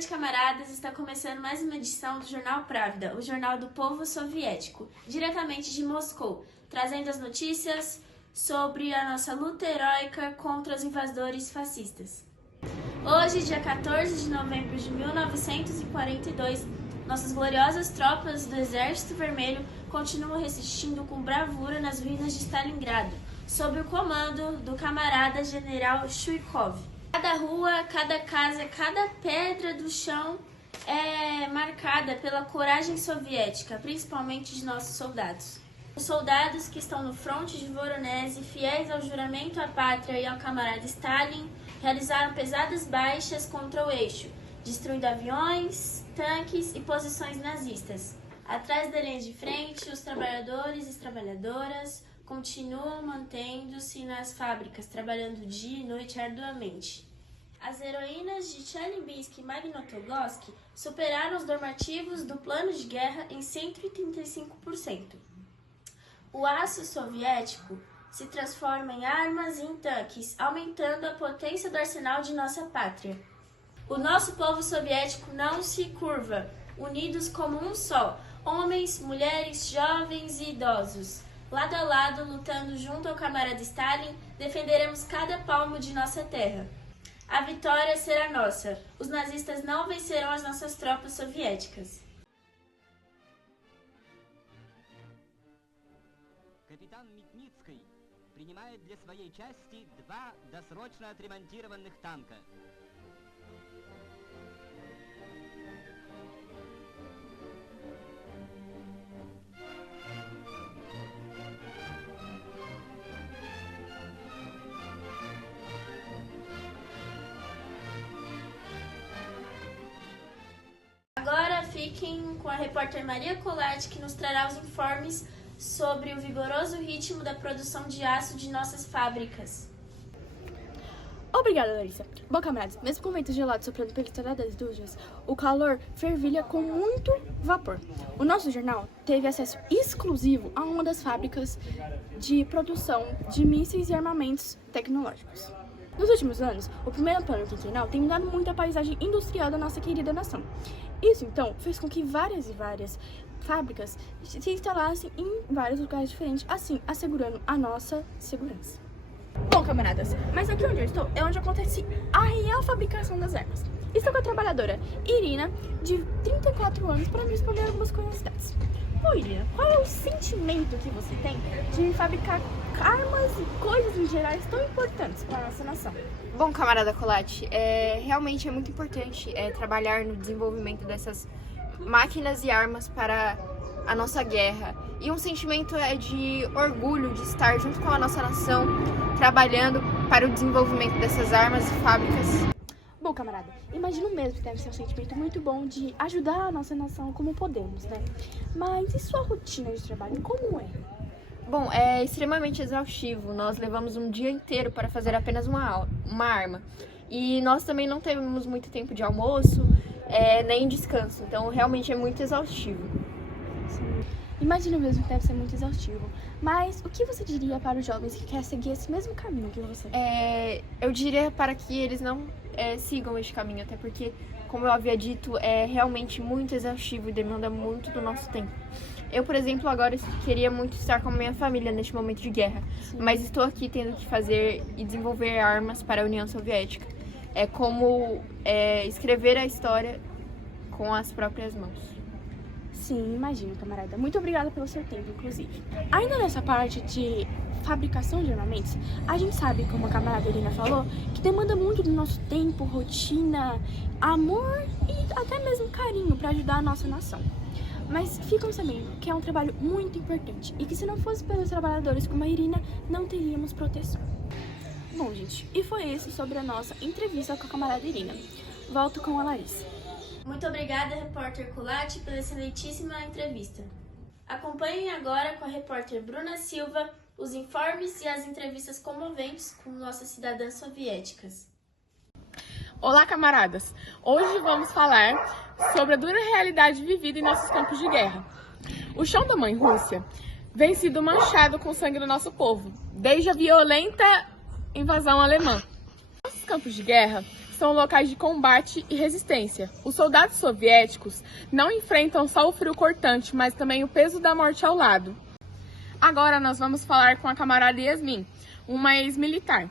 noite, camaradas! Está começando mais uma edição do Jornal Pravda, o jornal do povo soviético, diretamente de Moscou, trazendo as notícias sobre a nossa luta heróica contra os invasores fascistas. Hoje, dia 14 de novembro de 1942, nossas gloriosas tropas do Exército Vermelho continuam resistindo com bravura nas ruínas de Stalingrado, sob o comando do camarada general Chuikov. Cada rua, cada casa, cada pedra do chão é marcada pela coragem soviética, principalmente de nossos soldados. Os soldados que estão no fronte de Voronezh, fiéis ao juramento à pátria e ao camarada Stalin, realizaram pesadas baixas contra o eixo, destruindo aviões, tanques e posições nazistas. Atrás da linha de frente, os trabalhadores e trabalhadoras continuam mantendo-se nas fábricas, trabalhando dia e noite arduamente. As heroínas de Chelyabinsk e Magnitogorsk superaram os normativos do plano de guerra em 135%. O aço soviético se transforma em armas e em tanques, aumentando a potência do arsenal de nossa pátria. O nosso povo soviético não se curva, unidos como um só, homens, mulheres, jovens e idosos. Lado a lado, lutando junto ao camarada Stalin, defenderemos cada palmo de nossa terra. A vitória será nossa. Os nazistas não vencerão as nossas tropas soviéticas. Капитан Метницкий принимает для своей части 2 досрочно отремонтированных танка. Agora fiquem com a repórter Maria Colatti, que nos trará os informes sobre o vigoroso ritmo da produção de aço de nossas fábricas. Obrigada, Larissa. Bom, camaradas, mesmo com vento gelado soprando pela estrada das indústrias, o calor fervilha com muito vapor. O nosso jornal teve acesso exclusivo a uma das fábricas de produção de mísseis e armamentos tecnológicos. Nos últimos anos, o primeiro plano quinquenal tem mudado muito a paisagem industrial da nossa querida nação. Isso, então, fez com que várias fábricas se instalassem em vários lugares diferentes, assim assegurando a nossa segurança. Bom, camaradas, mas aqui onde eu estou é onde acontece a real fabricação das armas. Estou com a trabalhadora Irina, de 34 anos, para me responder algumas curiosidades. Bom, Irina, qual é o sentimento que você tem de fabricar armas e coisas em geral tão importantes para a nossa nação? Bom, camarada Colatti, realmente é muito importante trabalhar no desenvolvimento dessas máquinas e armas para a nossa guerra. E um sentimento de orgulho de estar junto com a nossa nação, trabalhando para o desenvolvimento dessas armas e fábricas. Bom, camarada, imagino mesmo que deve ser um sentimento muito bom de ajudar a nossa nação como podemos, né? Mas e sua rotina de trabalho, como é? Bom, é extremamente exaustivo. Nós levamos um dia inteiro para fazer apenas uma arma. E nós também não temos muito tempo de almoço, nem descanso. Então, realmente é muito exaustivo. Sim. Imagino mesmo que deve ser muito exaustivo. Mas o que você diria para os jovens que querem seguir esse mesmo caminho que você? Eu diria para que eles não sigam este caminho, até porque, como eu havia dito, é realmente muito exaustivo e demanda muito do nosso tempo. Eu, por exemplo, agora queria muito estar com a minha família neste momento de guerra, sim, mas estou aqui tendo que fazer e desenvolver armas para a União Soviética. É como escrever a história com as próprias mãos. Sim, imagino, camarada. Muito obrigada pelo seu tempo, inclusive. Ainda nessa parte de fabricação de armamentos, a gente sabe, como a camarada Irina falou, que demanda muito do nosso tempo, rotina, amor e até mesmo carinho para ajudar a nossa nação. Mas ficam sabendo que é um trabalho muito importante e que se não fosse pelos trabalhadores como a Irina, não teríamos proteção. Bom, gente, e foi isso sobre a nossa entrevista com a camarada Irina. Volto com a Larissa. Muito obrigada, repórter Colatti, pela excelentíssima entrevista. Acompanhem agora com a repórter Bruna Silva os informes e as entrevistas comoventes com nossas cidadãs soviéticas. Olá, camaradas! Hoje vamos falar sobre a dura realidade vivida em nossos campos de guerra. O chão da mãe Rússia vem sido manchado com o sangue do nosso povo, desde a violenta invasão alemã. Nossos campos de guerra são locais de combate e resistência. Os soldados soviéticos não enfrentam só o frio cortante, mas também o peso da morte ao lado. Agora nós vamos falar com a camarada Yasmin, uma ex-militar.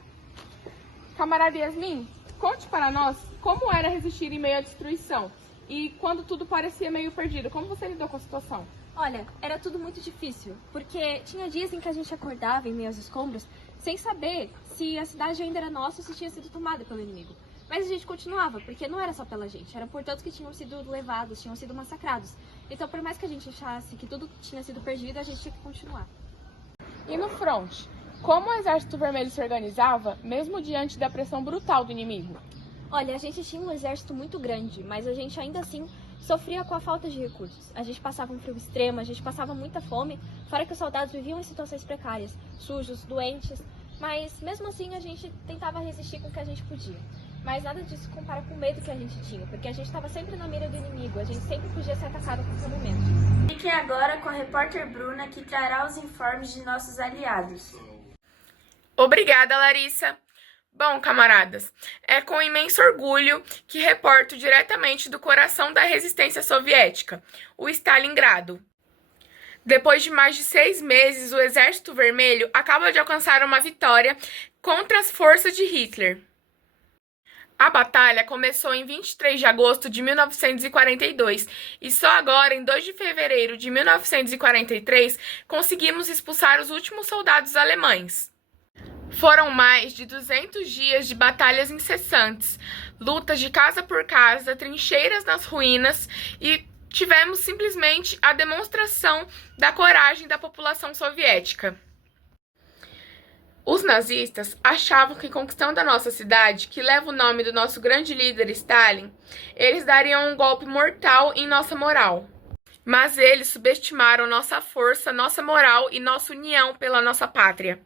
Camarada Yasmin, conte para nós como era resistir em meio à destruição e quando tudo parecia meio perdido. Como você lidou com a situação? Olha, era tudo muito difícil, porque tinha dias em que a gente acordava em meio aos escombros sem saber se a cidade ainda era nossa ou se tinha sido tomada pelo inimigo. Mas a gente continuava, porque não era só pela gente, era por todos que tinham sido levados, tinham sido massacrados. Então, por mais que a gente achasse que tudo tinha sido perdido, a gente tinha que continuar. E no fronte, como o Exército Vermelho se organizava, mesmo diante da pressão brutal do inimigo? Olha, a gente tinha um exército muito grande, mas a gente ainda assim sofria com a falta de recursos. A gente passava um frio extremo, a gente passava muita fome, fora que os soldados viviam em situações precárias, sujos, doentes, mas mesmo assim a gente tentava resistir com o que a gente podia. Mas nada disso compara com o medo que a gente tinha, porque a gente estava sempre na mira do inimigo, a gente sempre podia ser atacado a qualquer momento. Fiquem agora com a repórter Bruna, que trará os informes de nossos aliados. Obrigada, Larissa. Bom, camaradas, é com imenso orgulho que reporto diretamente do coração da resistência soviética, o Stalingrado. Depois de mais de 6 meses, o Exército Vermelho acaba de alcançar uma vitória contra as forças de Hitler. A batalha começou em 23 de agosto de 1942 e só agora, em 2 de fevereiro de 1943, conseguimos expulsar os últimos soldados alemães. Foram mais de 200 dias de batalhas incessantes, lutas de casa por casa, trincheiras nas ruínas e tivemos simplesmente a demonstração da coragem da população soviética. Os nazistas achavam que conquistando a nossa cidade, que leva o nome do nosso grande líder Stalin, eles dariam um golpe mortal em nossa moral. Mas eles subestimaram nossa força, nossa moral e nossa união pela nossa pátria.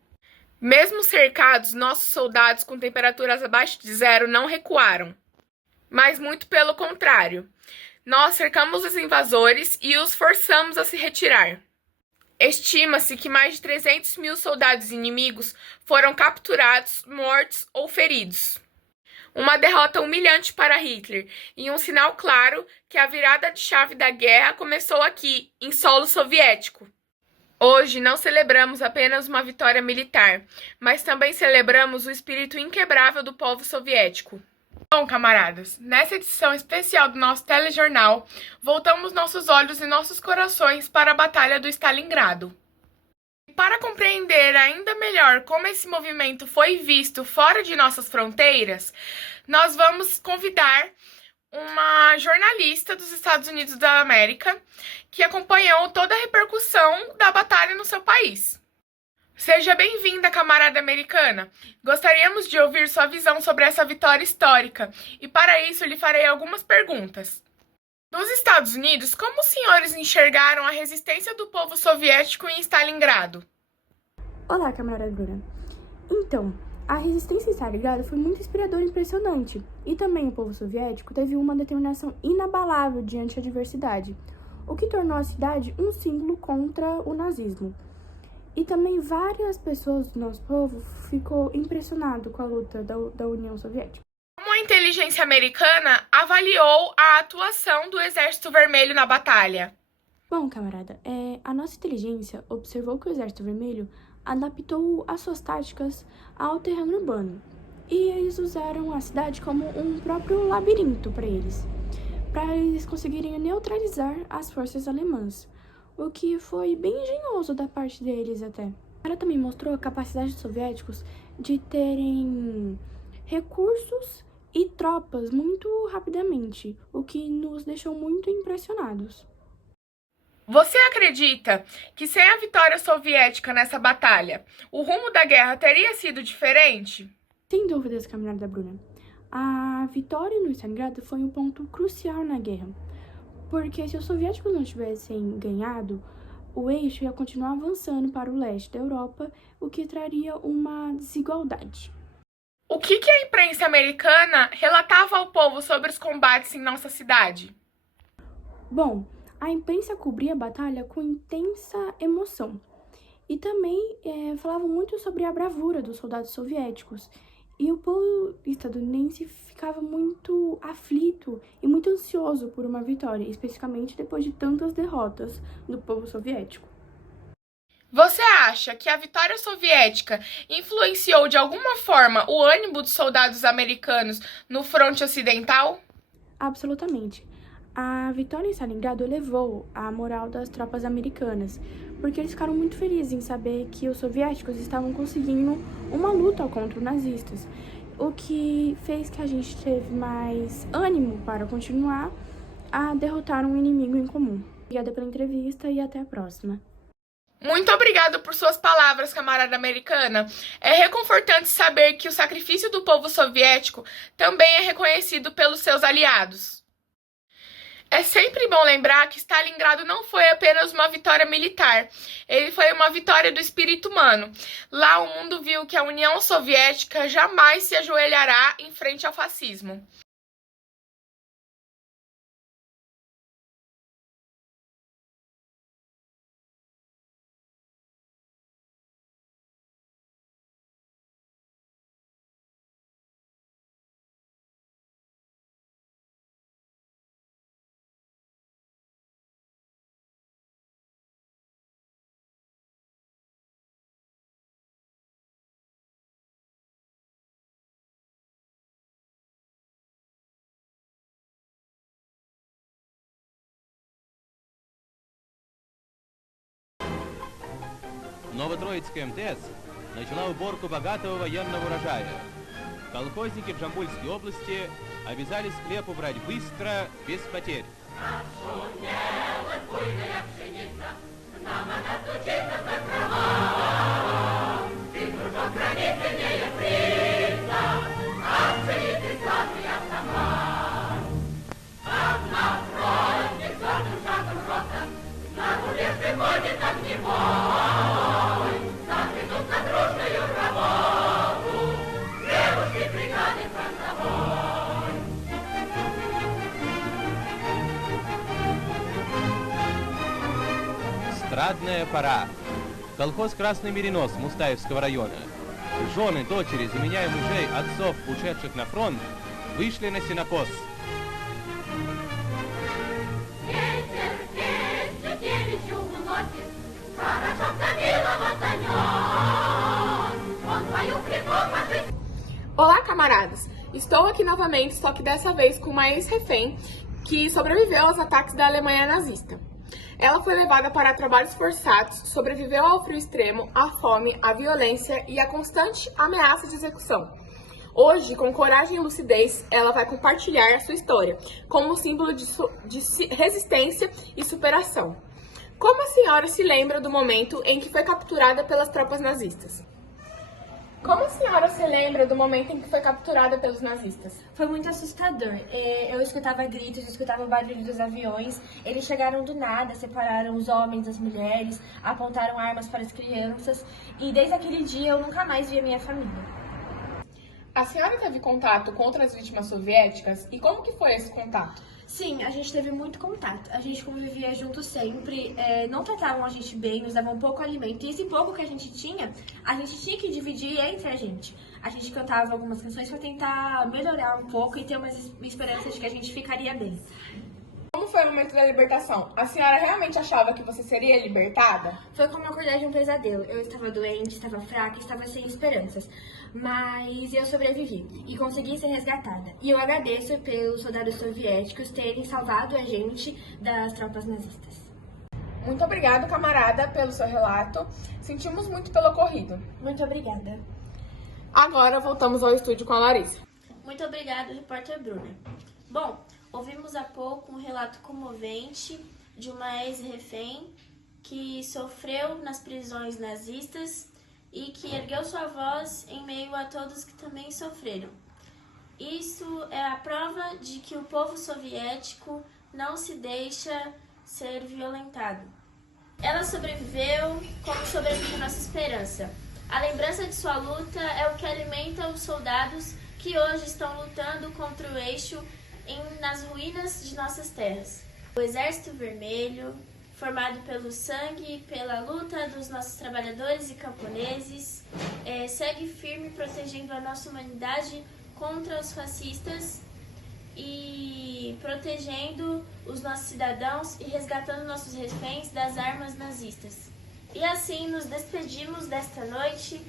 Mesmo cercados, nossos soldados com temperaturas abaixo de 0 não recuaram. Mas muito pelo contrário. Nós cercamos os invasores e os forçamos a se retirar. Estima-se que mais de 300 mil soldados inimigos foram capturados, mortos ou feridos. Uma derrota humilhante para Hitler e um sinal claro que a virada de chave da guerra começou aqui, em solo soviético. Hoje não celebramos apenas uma vitória militar, mas também celebramos o espírito inquebrável do povo soviético. Bom, camaradas, nessa edição especial do nosso telejornal, voltamos nossos olhos e nossos corações para a Batalha do Stalingrado. Para compreender ainda melhor como esse movimento foi visto fora de nossas fronteiras, nós vamos convidar uma jornalista dos Estados Unidos da América que acompanhou toda a repercussão da batalha no seu país. Seja bem-vinda, camarada americana. Gostaríamos de ouvir sua visão sobre essa vitória histórica e para isso lhe farei algumas perguntas. Nos Estados Unidos, como os senhores enxergaram a resistência do povo soviético em Stalingrado? Olá, camarada Bruna. Então, a resistência em Stalingrado foi muito inspiradora e impressionante. E também o povo soviético teve uma determinação inabalável diante da adversidade, o que tornou a cidade um símbolo contra o nazismo. E também várias pessoas do nosso povo ficou impressionado com a luta da União Soviética. Como a inteligência americana avaliou a atuação do Exército Vermelho na batalha? Bom, camarada, a nossa inteligência observou que o Exército Vermelho adaptou as suas táticas ao terreno urbano. E eles usaram a cidade como um próprio labirinto para eles conseguirem neutralizar as forças alemãs, o que foi bem engenhoso da parte deles até. Ela também mostrou a capacidade dos soviéticos de terem recursos e tropas muito rapidamente, o que nos deixou muito impressionados. Você acredita que sem a vitória soviética nessa batalha, o rumo da guerra teria sido diferente? Sem dúvidas, camarada Bruna. A vitória no Stalingrado foi um ponto crucial na guerra, porque se os soviéticos não tivessem ganhado, o eixo ia continuar avançando para o leste da Europa, o que traria uma desigualdade. O que a imprensa americana relatava ao povo sobre os combates em nossa cidade? Bom, a imprensa cobria a batalha com intensa emoção e também falava muito sobre a bravura dos soldados soviéticos E o povo estadunidense ficava muito aflito e muito ansioso por uma vitória, especificamente depois de tantas derrotas do povo soviético. Você acha que a vitória soviética influenciou de alguma forma o ânimo dos soldados americanos no fronte ocidental? Absolutamente. A vitória em Stalingrado elevou a moral das tropas americanas, porque eles ficaram muito felizes em saber que os soviéticos estavam conseguindo uma luta contra os nazistas, o que fez que a gente teve mais ânimo para continuar a derrotar um inimigo em comum. Obrigada pela entrevista e até a próxima. Muito obrigado por suas palavras, camarada americana. É reconfortante saber que o sacrifício do povo soviético também é reconhecido pelos seus aliados. É sempre bom lembrar que Stalingrado não foi apenas uma vitória militar, ele foi uma vitória do espírito humano. Lá o mundo viu que a União Soviética jamais se ajoelhará em frente ao fascismo. Новотроицкая МТС начала уборку богатого военного урожая. Колхозники в Джамбульской области обязались склеп убрать быстро, без потерь. Страдная пора. Колхоз «Красный Меринос» Мустаевского района. Жены, дочери, заменяя мужей, отцов, ушедших на фронт, вышли на сенокос. Olá, camaradas! Estou aqui novamente, só que dessa vez com uma ex-refém que sobreviveu aos ataques da Alemanha nazista. Ela foi levada para trabalhos forçados, sobreviveu ao frio extremo, à fome, à violência e à constante ameaça de execução. Hoje, com coragem e lucidez, ela vai compartilhar a sua história, como símbolo de resistência e superação. Como a senhora se lembra do momento em que foi capturada pelas tropas nazistas? Como a senhora se lembra do momento em que foi capturada pelos nazistas? Foi muito assustador. Eu escutava gritos, eu escutava o barulho dos aviões. Eles chegaram do nada, separaram os homens das mulheres, apontaram armas para as crianças. E desde aquele dia eu nunca mais vi a minha família. A senhora teve contato com outras vítimas soviéticas? E como que foi esse contato? Sim, a gente teve muito contato. A gente convivia junto sempre, não tratavam a gente bem, nos davam pouco alimento. E esse pouco que a gente tinha que dividir entre a gente. A gente cantava algumas canções para tentar melhorar um pouco e ter uma esperança de que a gente ficaria bem. Como foi o momento da libertação? A senhora realmente achava que você seria libertada? Foi como acordar de um pesadelo. Eu estava doente, estava fraca, estava sem esperanças. Mas eu sobrevivi e consegui ser resgatada. E eu agradeço pelos soldados soviéticos terem salvado a gente das tropas nazistas. Muito obrigado, camarada, pelo seu relato. Sentimos muito pelo ocorrido. Muito obrigada. Agora voltamos ao estúdio com a Larissa. Muito obrigada, repórter Bruna. Bom, ouvimos há pouco um relato comovente de uma ex-refém que sofreu nas prisões nazistas e que ergueu sua voz em meio a todos que também sofreram. Isso é a prova de que o povo soviético não se deixa ser violentado. Ela sobreviveu como sobrevive nossa esperança. A lembrança de sua luta é o que alimenta os soldados que hoje estão lutando contra o eixo nas ruínas de nossas terras. O Exército Vermelho formado pelo sangue e pela luta dos nossos trabalhadores e camponeses, segue firme protegendo a nossa humanidade contra os fascistas e protegendo os nossos cidadãos e resgatando nossos reféns das armas nazistas. E assim nos despedimos desta noite,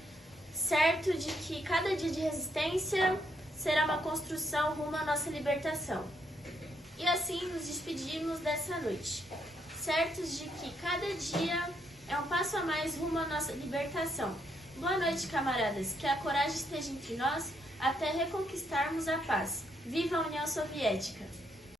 certo de que cada dia de resistência será uma construção rumo à nossa libertação. E assim nos despedimos dessa noite, certos de que cada dia é um passo a mais rumo à nossa libertação. Boa noite, camaradas, que a coragem esteja entre nós até reconquistarmos a paz. Viva a União Soviética!